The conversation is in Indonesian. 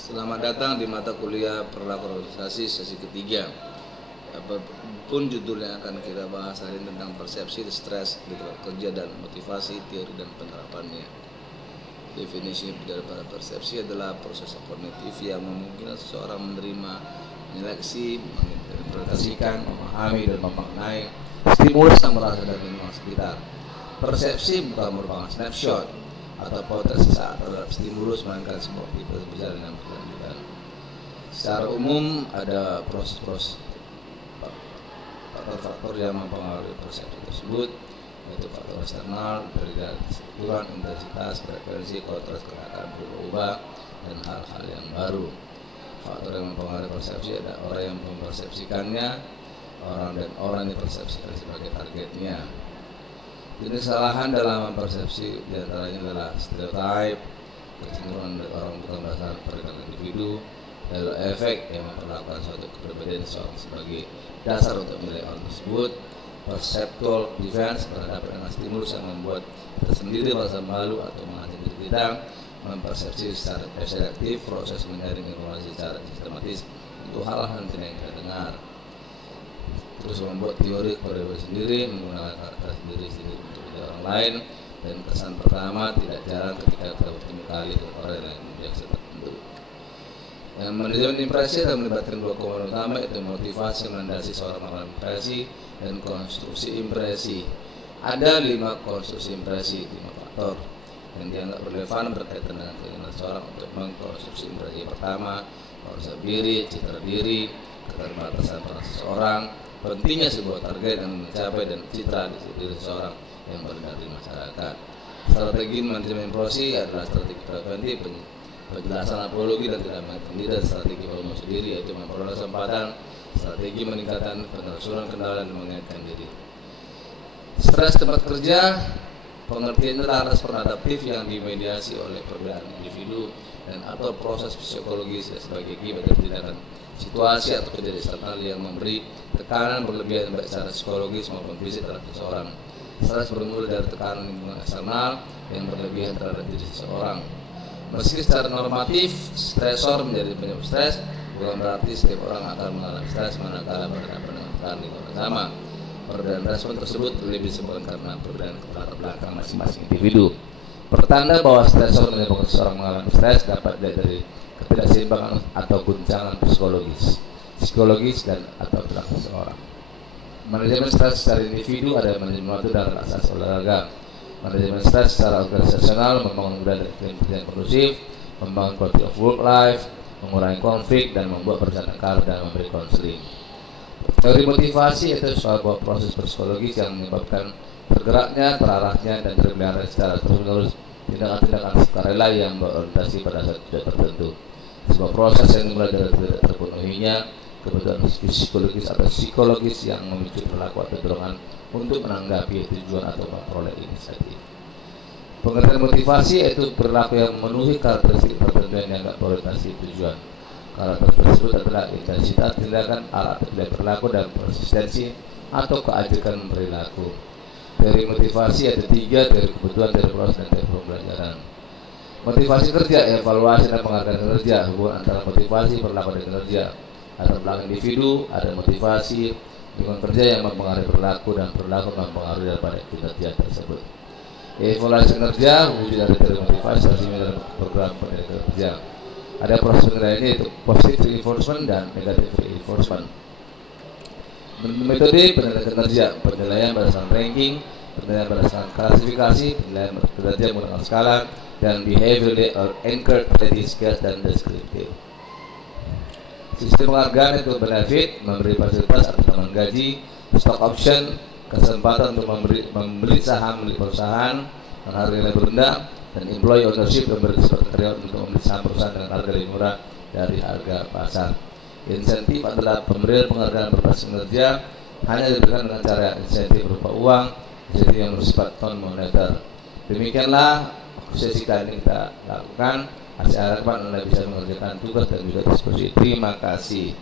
Selamat datang di mata kuliah perilaku organisasi sesi ketiga. Apapun judul yang akan kita bahas hari ini tentang persepsi, stres di tempat kerja dan motivasi, teori dan penerapannya. Definisi daripada persepsi adalah proses kognitif yang memungkinkan seseorang menerima, menyeleksi, menginterpretasikan, memahami dan memaknai stimulus yang berasal dari lingkungan sekitar. Persepsi bukan merupakan snapshot atau potret sesaat terhadap stimulus, melainkan sebuah tipe perjalanan berkelanjutan. Secara umum ada proses-proses faktor-faktor yang mempengaruhi persepsi tersebut, yaitu faktor eksternal, perbedaan struktural, intensitas, frekuensi, kontras, gerakan berubah, dan hal-hal yang baru. Faktor yang mempengaruhi persepsi ada orang yang mempersepsikannya, orang yang dipersepsikan sebagai targetnya. Jenis kesalahan dalam persepsi diantaranya adalah stereotype, kecenderungan dari orang bukan berdasarkan perbedaan individu, lalu efek yang memperlakukan suatu kepribadian seseorang sebagai dasar untuk menilai orang tersebut, perceptual defense berhadapan dengan stimulus yang membuat kita sendiri merasa malu atau mengancam diri kita, mempersepsi secara selektif, proses menyaring informasi secara sistematis untuk hal-hal yang tidak kita dengar. Terus membuat teori kepada diri sendiri, menggunakan karakter sendiri untuk orang lain, dan kesan pertama tidak jarang ketika kita bertemu kali dengan orang yang biasa tertentu. Yang manajemen impresi akan melibatkan dua komponen utama, yaitu motivasi melandasi seorang melakukan impresi dan konstruksi impresi. Ada 5 konstruksi impresi, 5 faktor yang dianggap relevan berkaitan dengan keinginan seorang untuk mengkonstruksi impresi. Pertama, konsep diri, citra diri, keterbatasan peran seseorang, pentingnya sebuah target yang mencapai dan citra diri seseorang yang beredar di masyarakat. Strategi manajemen impresi adalah strategi preventif, penjelasan apologi dan tidak mengaitkan diri, dan strategi promosi diri yaitu memperoleh kesempatan, strategi meningkatkan penelusuran kendala dan mengaitkan diri. Stres tempat kerja pengertiannya adalah respon adaptif yang dimediasi oleh perbedaan individu dan atau proses psikologis sebagai akibat dari tindakan situasi atau kejadian eksternal yang memberi tekanan berlebihan baik secara psikologis maupun fisik terhadap seseorang. Stres bermula dari tekanan lingkungan eksternal yang berlebihan terhadap diri seseorang. Meski secara normatif stresor menjadi penyebab stres, bukan berarti setiap orang akan mengalami stres manakala berhadapan dengan tekanan lingkungan sama. Perbedaan respon tersebut lebih disebabkan karena perbedaan latar belakang masing-masing individu. Pertanda bahwa stresor menyebabkan seseorang mengalami stres dapat dilihat dari ketidakseimbangan atau guncangan psikologis dan atau perilaku seseorang. Manajemen stres secara individu ada manajemen waktu dan relaksasi olahraga. Manajemen stres secara organisasional membangun budaya yang kondusif, membangun quality of work life, mengurangi konflik dan membuat perencanaan karir dan memberi konseling. Teori motivasi itu sebuah proses psikologis yang menyebabkan tergeraknya, terarahnya dan terpelihara secara terus-menerus tindakan-tindakan sukarela yang berorientasi pada satu tujuan tertentu. Sebuah proses yang dimulai dari tidak terpenuhinya kebutuhan psikologis atau psikologis yang memicu perilaku atau dorongan untuk menanggapi tujuan atau memperoleh inisiatif. Pengertian motivasi yaitu perilaku yang memenuhi karakteristik tertentu yang dianggap berorientasi tujuan. Karakter tersebut adalah intensitas tindakan, alat tidak perilaku dan persistensi atau keajekan perilaku. Teori motivasi ada 3, teori kebutuhan, teori proses, dan teori pembelajaran. Motivasi kerja, evaluasi dan penghargaan kinerja, hubungan antara motivasi, perilaku dan kinerja. Latar belakang individu, ada motivasi, lingkungan kerja yang mempengaruhi perilaku dan perilaku mempengaruhi daripada kinerja tersebut. Evaluasi kinerja, wujud dari teori motivasi, strategi dalam program pendidikan kerja. Ada proses penilaian yaitu positive reinforcement dan negative reinforcement. Metode penilaian kinerja, penilaian berdasarkan ranking, penilaian berdasarkan klasifikasi, penilaian kinerja menggunakan skala, dan behaviorally anchored rating scales dan deskriptif. Sistem penghargaan itu benefit, memberi fasilitas atau tambahan gaji, stock option, kesempatan untuk membeli saham milik perusahaan dengan harga yang lebih rendah, dan employee ownership memberi kesempatan karyawan untuk membeli saham perusahaan dengan harga lebih murah dari harga pasar. Insentif adalah pemberian penghargaan berbasis kinerja hanya diberikan dengan cara insentif berupa uang, insentif yang bersifat non moneter. Demikianlah sesi kali ini kita lakukan. Saya harapkan Anda bisa mengerjakan tugas dan juga diskusi. Terima kasih.